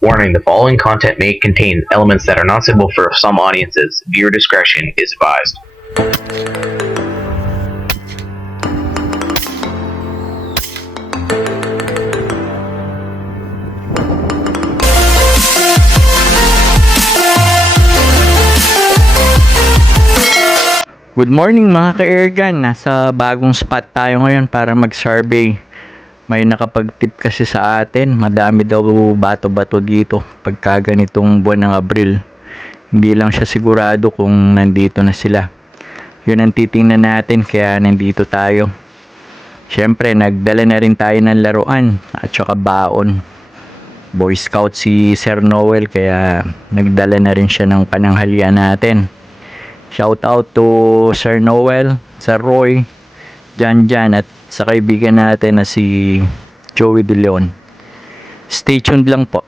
Warning: the following content may contain elements that are not suitable for some audiences. Viewer discretion is advised. Good morning mga ka-airgun. Nasa bagong spot tayo ngayon para mag-survey. May nakapag-tip kasi sa atin. Madami daw bato-bato dito pagka ganitong buwan ng Abril. Hindi lang siya sigurado kung nandito na sila. Yun ang titingnan natin kaya nandito tayo. Siyempre nagdala na rin tayo ng laruan at saka baon. Boy Scout si Sir Noel kaya nagdala na rin siya ng pananghalian natin. Shout out to Sir Noel, Sir Roy, Jan at sa kaibigan natin na si Joey De Leon. Stay tuned lang po.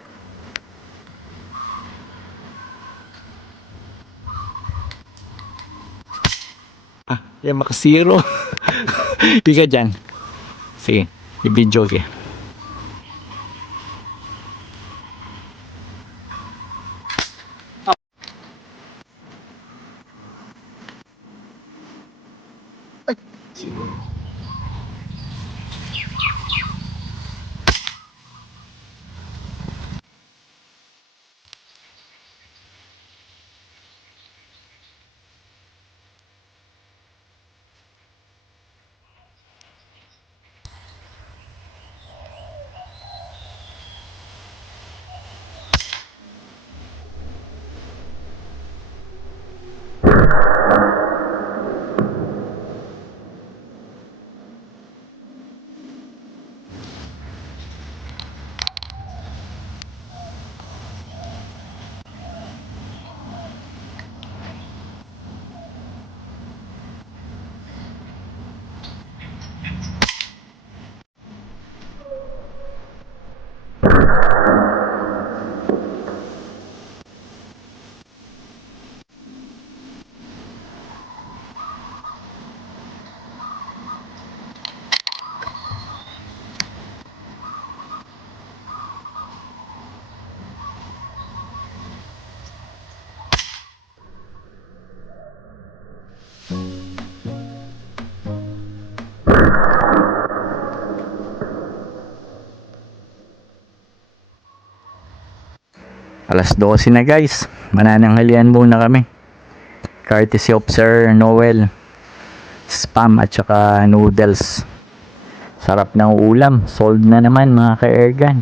Yan makasiro. Hindi ka dyan. Sige, i-video ka. Alas 12 na guys. Manananghalian muna kami. Courtesy of Sir Noel. Spam at saka noodles. Sarap ng ulam. Sold na naman mga ka-airgun.